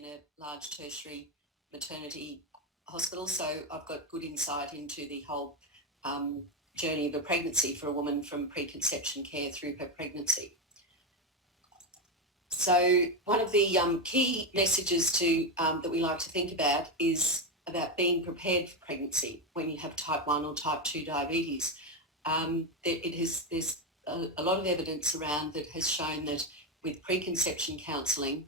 in a large tertiary maternity hospital, so I've got good insight into the whole journey of a pregnancy for a woman from preconception care through her pregnancy. So one of the key messages that we like to think about is about being prepared for pregnancy when you have type 1 or type 2 diabetes. There's a lot of evidence around that has shown that with preconception counselling,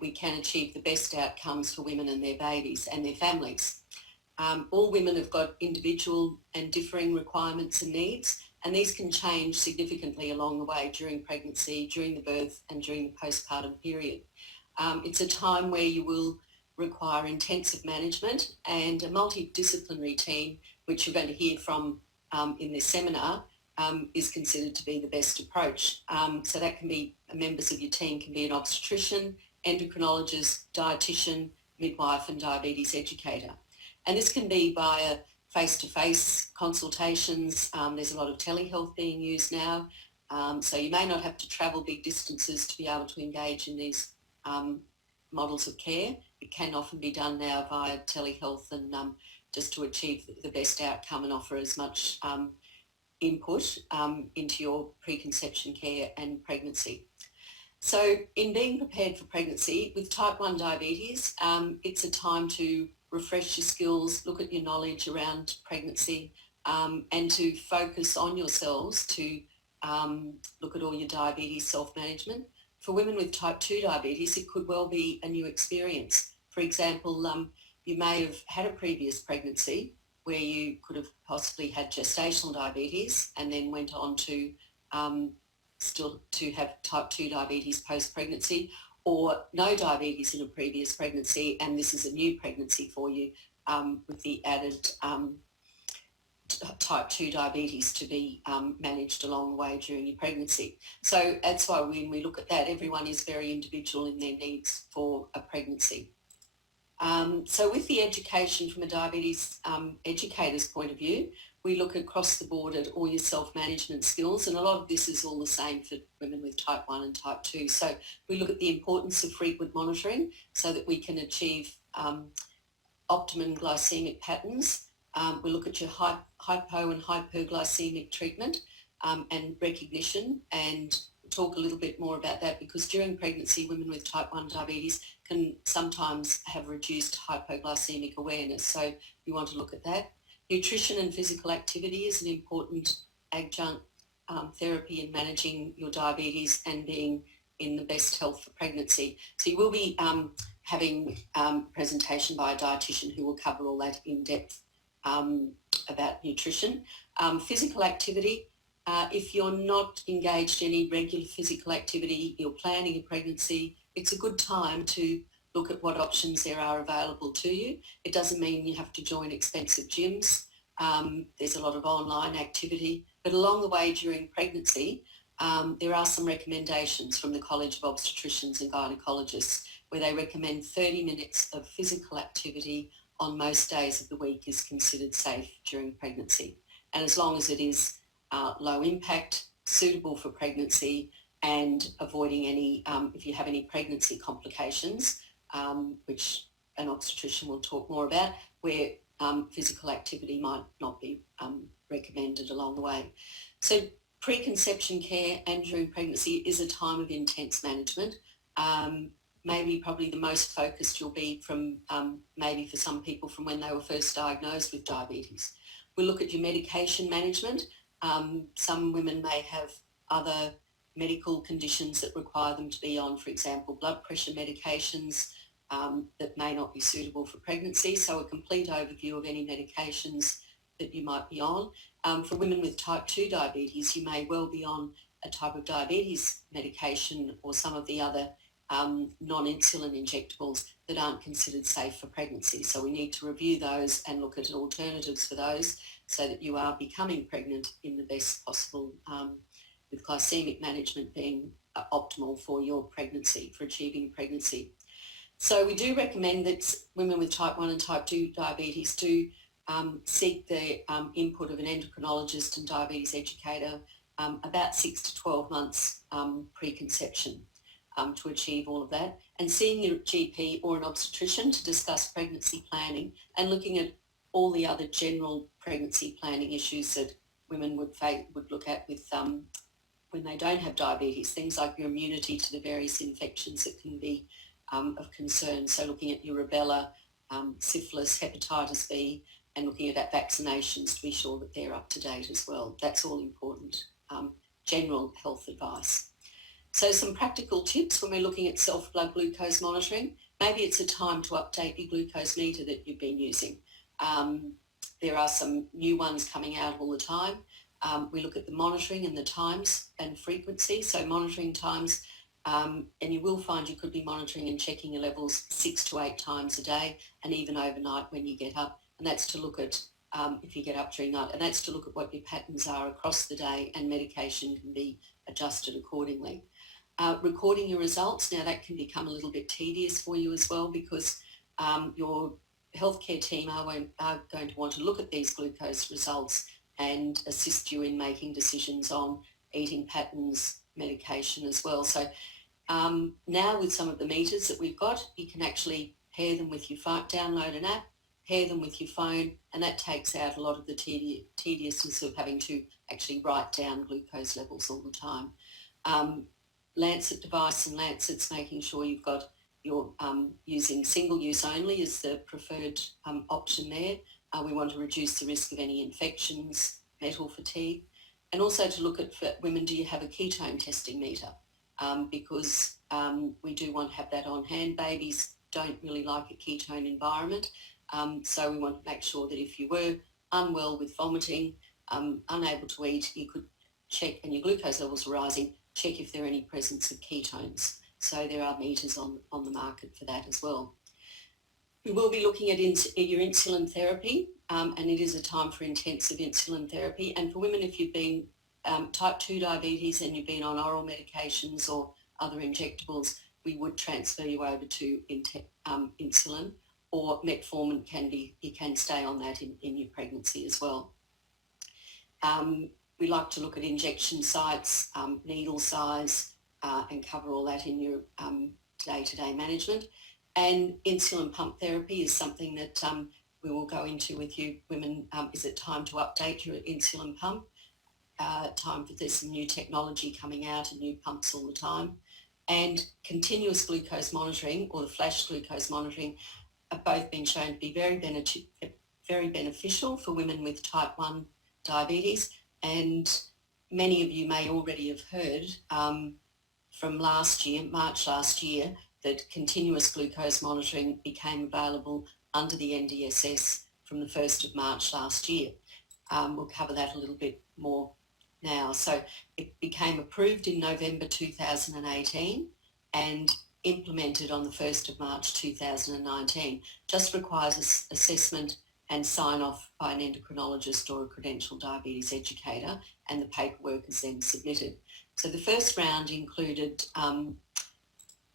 we can achieve the best outcomes for women and their babies and their families. All women have got individual and differing requirements and needs, and these can change significantly along the way during pregnancy, during the birth and during the postpartum period. It's a time where you will require intensive management, and a multidisciplinary team, which you're going to hear from in this seminar, is considered to be the best approach. So that can be, members of your team can be an obstetrician, endocrinologist, dietitian, midwife and diabetes educator. And this can be via face-to-face consultations. There's a lot of telehealth being used now. So you may not have to travel big distances to be able to engage in these models of care. It can often be done now via telehealth and just to achieve the best outcome and offer as much input into your preconception care and pregnancy. So in being prepared for pregnancy, with type 1 diabetes, it's a time to refresh your skills, look at your knowledge around pregnancy, and to focus on yourselves to look at all your diabetes self-management. For women with type 2 diabetes, it could well be a new experience. For example, you may have had a previous pregnancy where you could have possibly had gestational diabetes and then went on to still to have type 2 diabetes post-pregnancy, or no diabetes in a previous pregnancy, and this is a new pregnancy for you with the added type 2 diabetes to be managed along the way during your pregnancy. So that's why when we look at that, everyone is very individual in their needs for a pregnancy. So with the education from a diabetes educator's point of view, we look across the board at all your self-management skills, and a lot of this is all the same for women with type 1 and type 2. So we look at the importance of frequent monitoring so that we can achieve optimum glycemic patterns. We look at your hypo and hyperglycemic treatment and recognition, and talk a little bit more about that, because during pregnancy, women with type 1 diabetes can sometimes have reduced hypoglycemic awareness. So you want to look at that. Nutrition and physical activity is an important adjunct therapy in managing your diabetes and being in the best health for pregnancy. So you will be having a presentation by a dietitian who will cover all that in depth about nutrition. Physical activity, if you're not engaged in any regular physical activity, you're planning a pregnancy, it's a good time to look at what options there are available to you. It doesn't mean you have to join expensive gyms. There's a lot of online activity, but along the way during pregnancy, there are some recommendations from the College of Obstetricians and Gynecologists where they recommend 30 minutes of physical activity on most days of the week is considered safe during pregnancy. And as long as it is low impact, suitable for pregnancy, and avoiding any, if you have any pregnancy complications, which an obstetrician will talk more about, where physical activity might not be recommended along the way. So preconception care and during pregnancy is a time of intense management. Maybe probably the most focused you'll be from maybe for some people from when they were first diagnosed with diabetes. We'll look at your medication management. Some women may have other medical conditions that require them to be on, for example, blood pressure medications that may not be suitable for pregnancy. So a complete overview of any medications that you might be on. For women with type 2 diabetes, you may well be on a type of diabetes medication or some of the other non-insulin injectables that aren't considered safe for pregnancy. So we need to review those and look at alternatives for those so that you are becoming pregnant in the best possible, with glycemic management being optimal for your pregnancy, for achieving pregnancy. So we do recommend that women with type 1 and type 2 diabetes do seek the input of an endocrinologist and diabetes educator about 6 to 12 months preconception to achieve all of that. and seeing your GP or an obstetrician to discuss pregnancy planning and looking at all the other general pregnancy planning issues that women would look at with when they don't have diabetes, things like your immunity to the various infections that can be of concern. So looking at your rubella, syphilis, hepatitis B, and looking at vaccinations to be sure that they're up to date as well. That's all important general health advice. So some practical tips when we're looking at self-blood glucose monitoring. Maybe it's a time to update your glucose meter that you've been using. There are some new ones coming out all the time. We look at the monitoring and the times and frequency. So monitoring times, and you will find you could be monitoring and checking your levels 6 to 8 times a day and even overnight when you get up. And that's to look at, if you get up during night, and that's to look at what your patterns are across the day, and medication can be adjused accordingly. Recording your results, now that can become a little bit tedious for you as well, because your healthcare team are going to want to look at these glucose results and assist you in making decisions on eating patterns, medication as well. So now with some of the meters that we've got, you can actually pair them with your phone, download an app, pair them with your phone, and that takes out a lot of the tediousness of having to actually write down glucose levels all the time. Lancet device and Lancets, making sure you've got your using single use only is the preferred option there. We want to reduce the risk of any infections, metal fatigue, and also to look at, for women, do you have a ketone testing meter? Because we do want to have that on hand. Babies don't really like a ketone environment, so we want to make sure that if you were unwell with vomiting, unable to eat, you could check, and your glucose levels are rising, check if there are any presence of ketones. So there are meters on the market for that as well. We will be looking at your insulin therapy, and it is a time for intensive insulin therapy. And for women, if you've been type 2 diabetes and you've been on oral medications or other injectables, we would transfer you over to insulin, or metformin you can stay on that in your pregnancy as well. We like to look at injection sites, needle size, and cover all that in your day-to-day management. And insulin pump therapy is something that we will go into with you women. Is it time to update your insulin pump? There's some new technology coming out and new pumps all the time. And continuous glucose monitoring, or the flash glucose monitoring, have both been shown to be very beneficial for women with type 1 diabetes. And many of you may already have heard from last year, March last year, that continuous glucose monitoring became available under the NDSS from the 1st of March last year. We'll cover that a little bit more now. So it became approved in November 2018 and implemented on the 1st of March 2019. Just requires assessment and sign off by an endocrinologist or a credentialed diabetes educator, and the paperwork is then submitted. So the first round included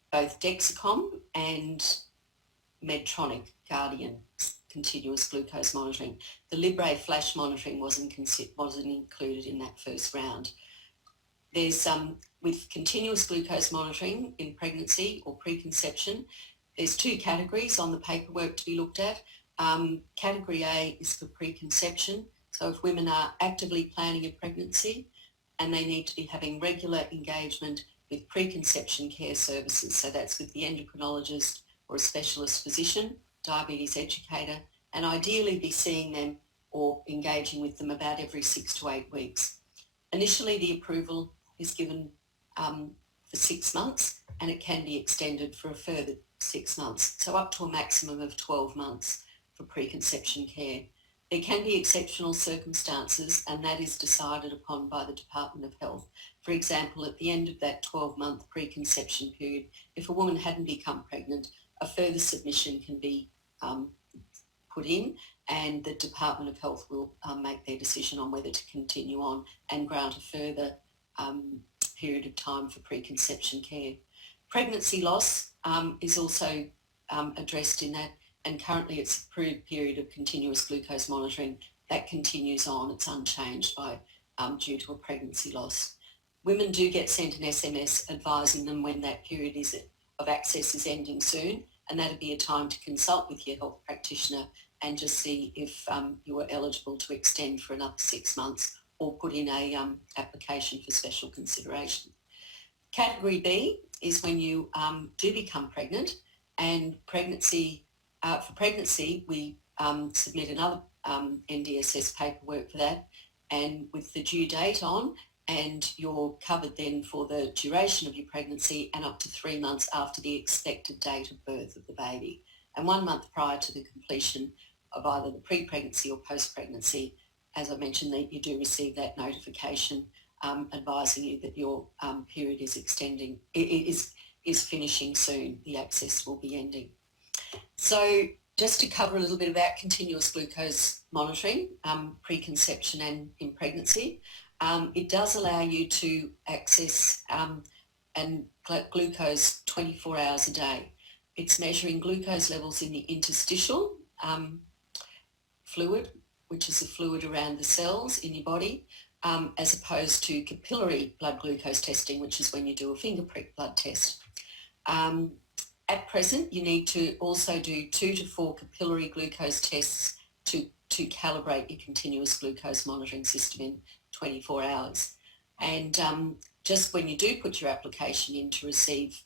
both Dexcom and Medtronic Guardian continuous glucose monitoring. The Libre flash monitoring wasn't included in that first round. There's with continuous glucose monitoring in pregnancy or preconception, there's 2 categories on the paperwork to be looked at. Category A is for preconception. So if women are actively planning a pregnancy and they need to be having regular engagement with preconception care services. So that's with the endocrinologist or a specialist physician, diabetes educator, and ideally be seeing them or engaging with them about every 6 to 8 weeks. Initially, the approval is given for 6 months, and it can be extended for a further 6 months, so up to a maximum of 12 months for preconception care. There can be exceptional circumstances, and that is decided upon by the Department of Health. For example, at the end of that 12-month preconception period, if a woman hadn't become pregnant, a further submission can be put in, and the Department of Health will make their decision on whether to continue on and grant a further period of time for preconception care. Pregnancy loss is also addressed in that, and currently it's approved period of continuous glucose monitoring that continues on. It's unchanged due to a pregnancy loss. Women do get sent an SMS advising them when that period is of access is ending soon, and that'd be a time to consult with your health practitioner and just see if you are eligible to extend for another 6 months or put in a application for special consideration. Category B is when you do become pregnant, and for pregnancy we submit another NDSS paperwork for that, and with the due date on, and you're covered then for the duration of your pregnancy and up to 3 months after the expected date of birth of the baby, and 1 month prior to the completion of either the pre-pregnancy or post-pregnancy. As I mentioned, that you do receive that notification advising you that your period is extending, is finishing soon. The access will be ending. So just to cover a little bit about continuous glucose monitoring, preconception and in pregnancy, it does allow you to access glucose 24 hours a day. It's measuring glucose levels in the interstitial fluid, which is the fluid around the cells in your body, as opposed to capillary blood glucose testing, which is when you do a finger prick blood test. At present, you need to also do 2 to 4 capillary glucose tests to calibrate your continuous glucose monitoring system in 24 hours. And just when you do put your application in to receive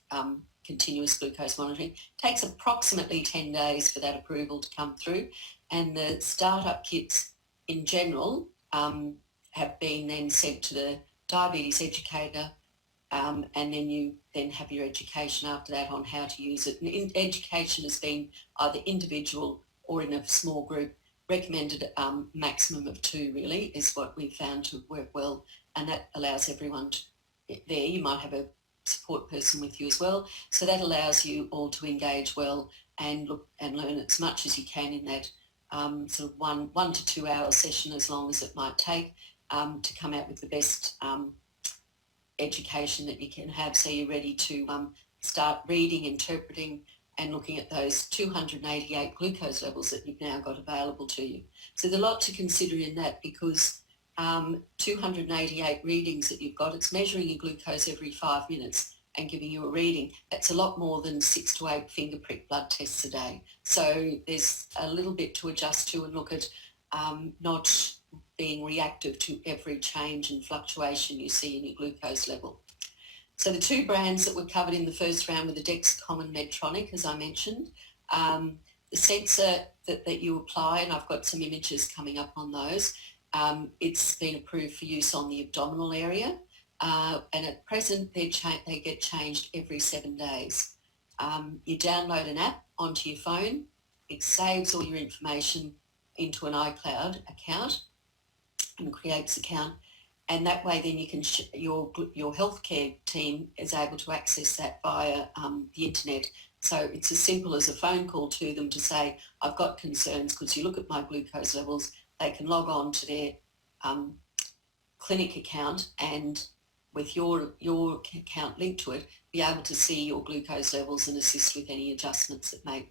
continuous glucose monitoring, it takes approximately 10 days for that approval to come through. And the startup kits in general have been then sent to the diabetes educator, and then you then have your education after that on how to use it. And education has been either individual or in a small group. Recommended maximum of 2 really is what we've found to work well, and that allows everyone to, there you might have a support person with you as well, so that allows you all to engage well and look and learn as much as you can in that sort of 1 to 2 hour session, as long as it might take, to come out with the best education that you can have, so you're ready to start reading, interpreting and looking at those 288 glucose levels that you've now got available to you. So there's a lot to consider in that, because 288 readings that you've got, it's measuring your glucose every 5 minutes and giving you a reading. That's a lot more than 6 to 8 finger prick blood tests a day. So there's a little bit to adjust to and look at, not being reactive to every change and fluctuation you see in your glucose level. So the 2 brands that were covered in the first round were the Dexcom and Medtronic, as I mentioned. The sensor that you apply, and I've got some images coming up on those, it's been approved for use on the abdominal area, and at present they get changed every 7 days. You download an app onto your phone, it saves all your information into an iCloud account and creates an account, and that way then you can your healthcare team is able to access that via the internet. So it's as simple as a phone call to them to say, I've got concerns because you look at my glucose levels. They can log on to their clinic account, and with your account linked to it, be able to see your glucose levels and assist with any adjustments that may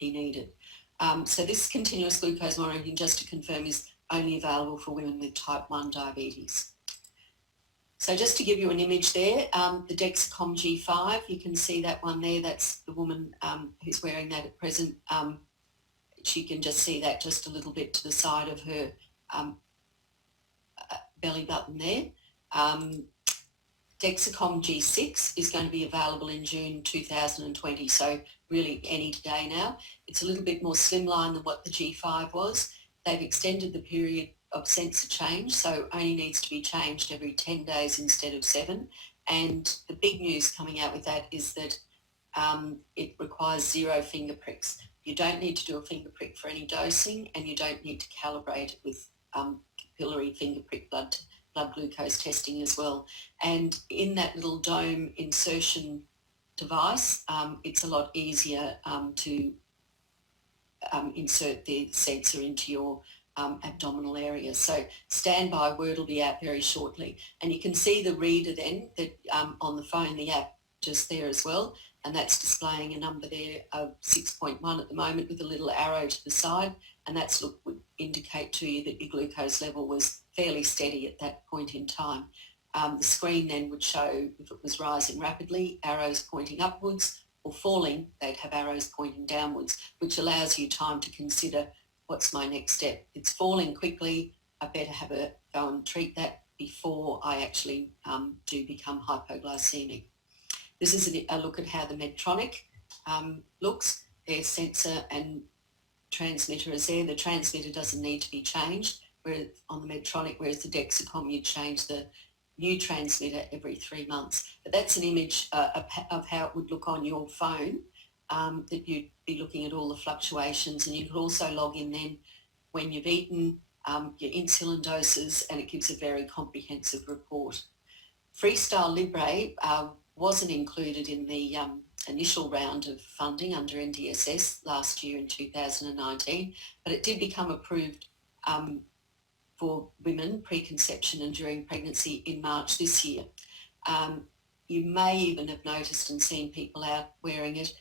be needed. So this continuous glucose monitoring, just to confirm, is only available for women with type 1 diabetes. So just to give you an image there, the Dexcom G5, you can see that one there. That's the woman who's wearing that at present. She can just see that just a little bit to the side of her belly button there. Dexcom G6 is going to be available in June 2020, so really any day now. It's a little bit more slimline than what the G5 was. They've extended the period of sensor change, so only needs to be changed every 10 days instead of 7. And the big news coming out with that is that it requires 0 finger pricks. You don't need to do a finger prick for any dosing, and you don't need to calibrate it with capillary finger prick blood glucose testing as well. And in that little dome insertion device, it's a lot easier to insert the sensor into your abdominal area. So stand by, word will be out very shortly. And you can see the reader then that on the phone, the app just there as well, and that's displaying a number there of 6.1 at the moment with a little arrow to the side, and that's would indicate to you that your glucose level was fairly steady at that point in time. The screen then would show if it was rising rapidly, arrows pointing upwards, or falling, they'd have arrows pointing downwards, which allows you time to consider what's my next step. It's falling quickly, I better have a go and treat that before I actually do become hypoglycemic. This is a look at how the Medtronic looks. Their sensor and transmitter is there. The transmitter doesn't need to be changed on the Medtronic, whereas the Dexcom, you change the new transmitter every 3 months. But that's an image of how it would look on your phone, that you'd be looking at all the fluctuations, and you could also log in then when you've eaten, your insulin doses, and it gives a very comprehensive report. FreeStyle Libre wasn't included in the initial round of funding under NDSS last year in 2019, but it did become approved for women preconception and during pregnancy in March this year. You may even have noticed and seen people out wearing it.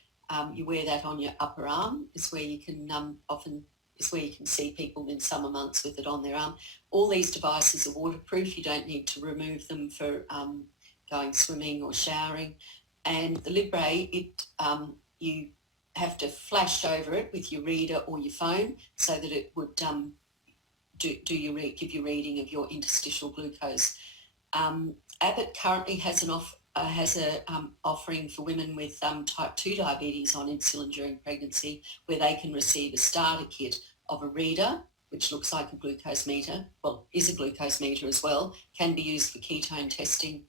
You wear that on your upper arm, is where you can see people in summer months with it on their arm. All these devices are waterproof. You don't need to remove them for going swimming or showering. And the Libre, you have to flash over it with your reader or your phone so that it would give you a reading of your interstitial glucose. Abbott currently has an offering for women with type 2 diabetes on insulin during pregnancy, where they can receive a starter kit of a reader, which looks like a glucose meter, well, is a glucose meter as well, can be used for ketone testing,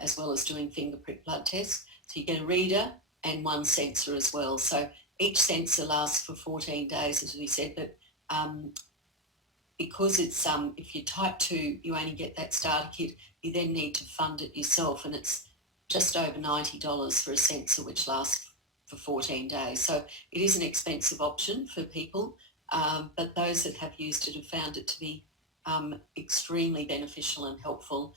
as well as doing finger prick blood tests. So you get a reader and one sensor as well. So each sensor lasts for 14 days, as we said, but because it's if you're type 2, you only get that starter kit, you then need to fund it yourself, and it's just over $90 for a sensor which lasts for 14 days. So it is an expensive option for people, but those that have used it have found it to be extremely beneficial and helpful.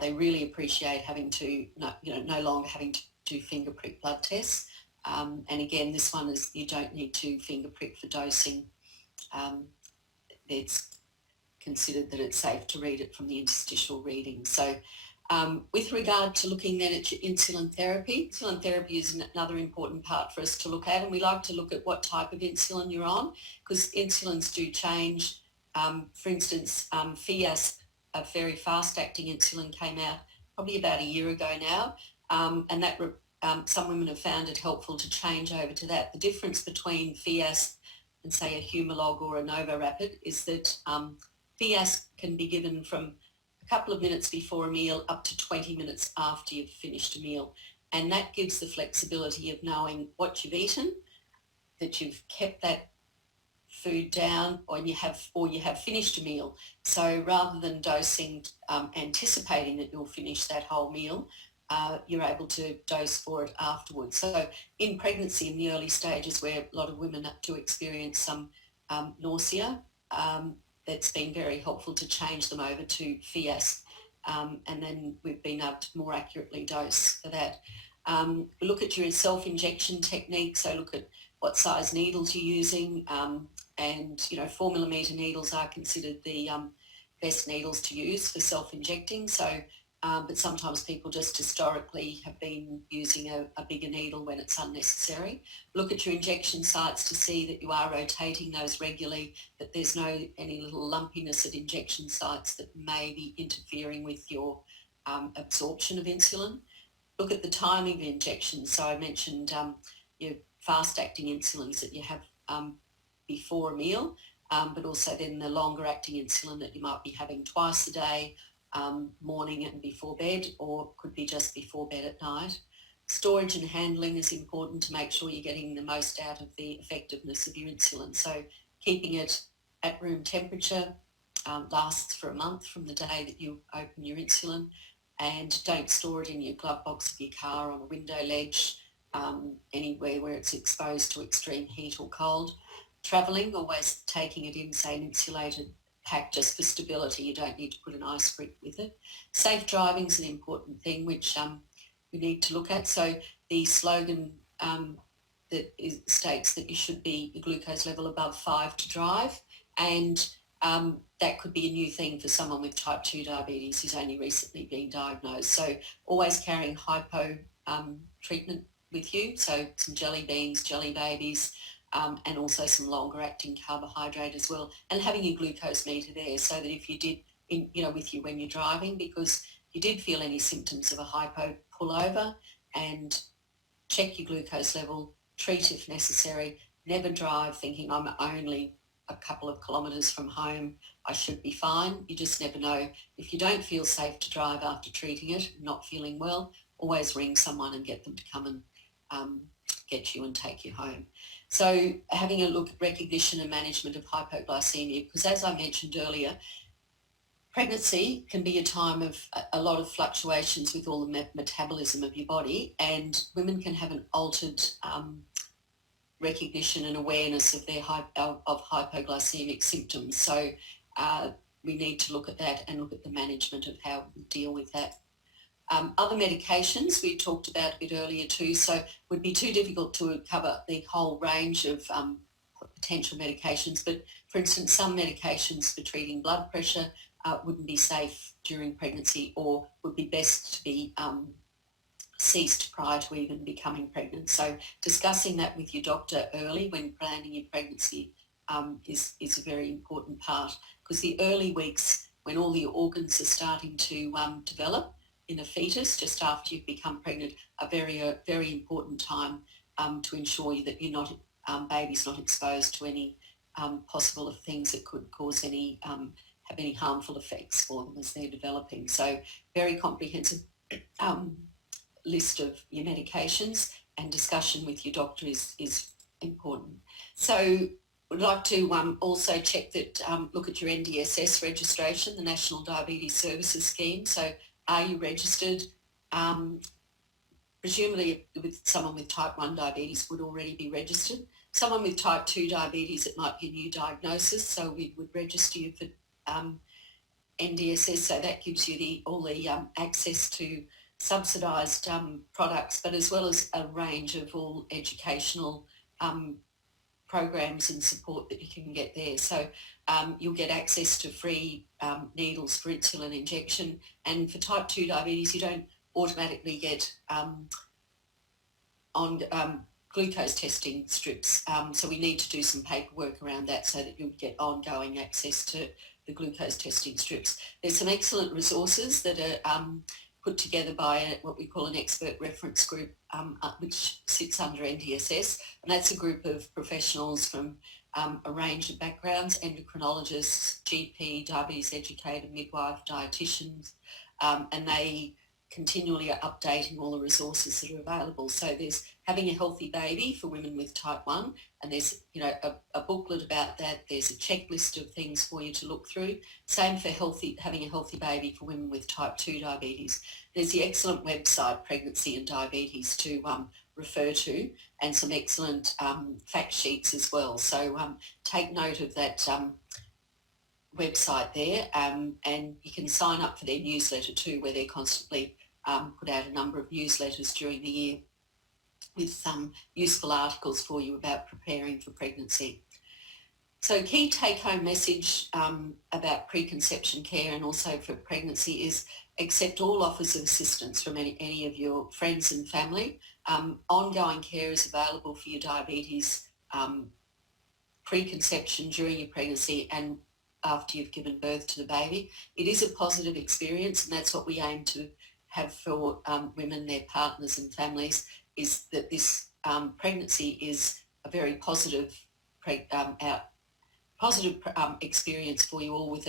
They really appreciate having to, no longer having to do finger prick blood tests. And again, this one is, you don't need to finger prick for dosing. It's considered that it's safe to read it from the interstitial reading. So with regard to looking then at your insulin therapy is another important part for us to look at, and we like to look at what type of insulin you're on, because insulins do change. For instance, Fiasp, a very fast-acting insulin, came out probably about a year ago now, and that some women have found it helpful to change over to that. The difference between Fiasp and, say, a Humalog or a NovoRapid is that Fiasp can be given from a couple of minutes before a meal up to 20 minutes after you've finished a meal. And that gives the flexibility of knowing what you've eaten, that you've kept that food down, or you have finished a meal. So rather than dosing, anticipating that you'll finish that whole meal, you're able to dose for it afterwards. So in pregnancy, in the early stages where a lot of women do experience some nausea, that's been very helpful to change them over to Fiasp, and then we've been able to more accurately dose for that. Look at your self-injection technique, so look at what size needles you're using, and 4mm needles are considered the best needles to use for self-injecting. So but sometimes people just historically have been using a bigger needle when it's unnecessary. Look at your injection sites to see that you are rotating those regularly, that there's any little lumpiness at injection sites that may be interfering with your absorption of insulin. Look at the timing of injections. So I mentioned your fast-acting insulins that you have before a meal, but also then the longer-acting insulin that you might be having twice a day, morning and before bed, or could be just before bed at night. Storage and handling is important to make sure you're getting the most out of the effectiveness of your insulin. So keeping it at room temperature lasts for a month from the day that you open your insulin, and don't store it in your glove box of your car, on a window ledge, anywhere where it's exposed to extreme heat or cold. Travelling, always taking it in, say, an insulated pack just for stability. You don't need to put an ice grip with it. Safe driving is an important thing which we need to look at. So the slogan states that you should be your glucose level above 5 to drive, and that could be a new thing for someone with type 2 diabetes who's only recently been diagnosed. So always carrying hypo treatment with you, so some jelly beans, jelly babies, and also some longer acting carbohydrate as well, and having your glucose meter there so that if you did, with you when you're driving, because you did feel any symptoms of a hypo, pull over and check your glucose level, treat if necessary. Never drive thinking I'm only a couple of kilometres from home, I should be fine. You just never know. If you don't feel safe to drive after treating it, not feeling well, always ring someone and get them to come and get you and take you home. So having a look at recognition and management of hypoglycemia, because as I mentioned earlier, pregnancy can be a time of a lot of fluctuations with all the metabolism of your body, and women can have an altered recognition and awareness of their of hypoglycemic symptoms. So we need to look at that and look at the management of how we deal with that. Other medications we talked about a bit earlier too, so it would be too difficult to cover the whole range of potential medications, but for instance, some medications for treating blood pressure wouldn't be safe during pregnancy, or would be best to be ceased prior to even becoming pregnant. So discussing that with your doctor early when planning your pregnancy is a very important part, because the early weeks when all the organs are starting to develop in a fetus just after you've become pregnant are very important time to ensure that you're not baby's not exposed to any possible things that could cause any have any harmful effects for them as they're developing. So very comprehensive list of your medications, and discussion with your doctor is important. So would like to also check that, look at your NDSS registration, the National Diabetes Services Scheme. So are you registered? Presumably with someone with type 1 diabetes would already be registered. Someone with type 2 diabetes, it might be a new diagnosis, so we would register you for NDSS, so that gives you all the access to subsidised products, but as well as a range of all educational programs and support that you can get there. So you'll get access to free needles for insulin injection, and for type 2 diabetes you don't automatically get glucose testing strips, so we need to do some paperwork around that so that you'll get ongoing access to the glucose testing strips. There's some excellent resources that are put together by what we call an expert reference group, which sits under NDSS, and that's a group of professionals from a range of backgrounds: endocrinologists, GP, diabetes educator, midwife, dietitians, and they continually are updating all the resources that are available. So there's having a healthy baby for women with type 1, and there's a booklet about that. There's a checklist of things for you to look through. Same for having a healthy baby for women with type 2 diabetes. There's the excellent website Pregnancy and Diabetes to refer to, and some excellent fact sheets as well. So take note of that website there, and you can sign up for their newsletter too, where they're constantly put out a number of newsletters during the year with some useful articles for you about preparing for pregnancy. So key take-home message about preconception care and also for pregnancy is accept all offers of assistance from any of your friends and family. Ongoing care is available for your diabetes preconception, during your pregnancy, and after you've given birth to the baby. It is a positive experience, and that's what we aim to have for women, their partners and families, is that this pregnancy is a very positive experience for you all, with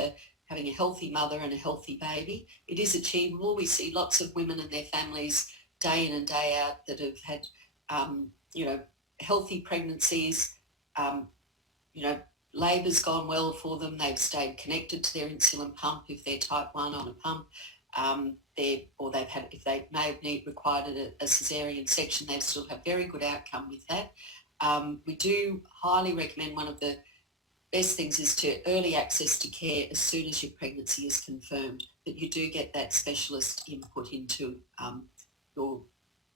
having a healthy mother and a healthy baby. It is achievable. We see lots of women and their families day in and day out that have had, healthy pregnancies, labour's gone well for them. They've stayed connected to their insulin pump if they're type 1 on a pump. If they may have required a caesarean section, they still have very good outcome with that. We do highly recommend, one of the best things is to early access to care as soon as your pregnancy is confirmed, that you do get that specialist input into your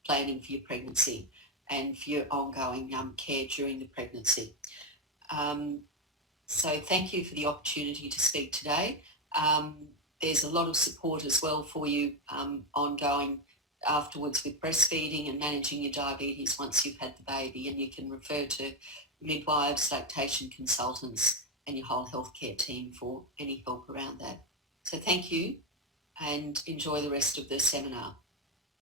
planning for your pregnancy and for your ongoing care during the pregnancy. So thank you for the opportunity to speak today. There's a lot of support as well for you ongoing afterwards with breastfeeding and managing your diabetes once you've had the baby, and you can refer to midwives, lactation consultants and your whole healthcare team for any help around that. So thank you and enjoy the rest of the seminar.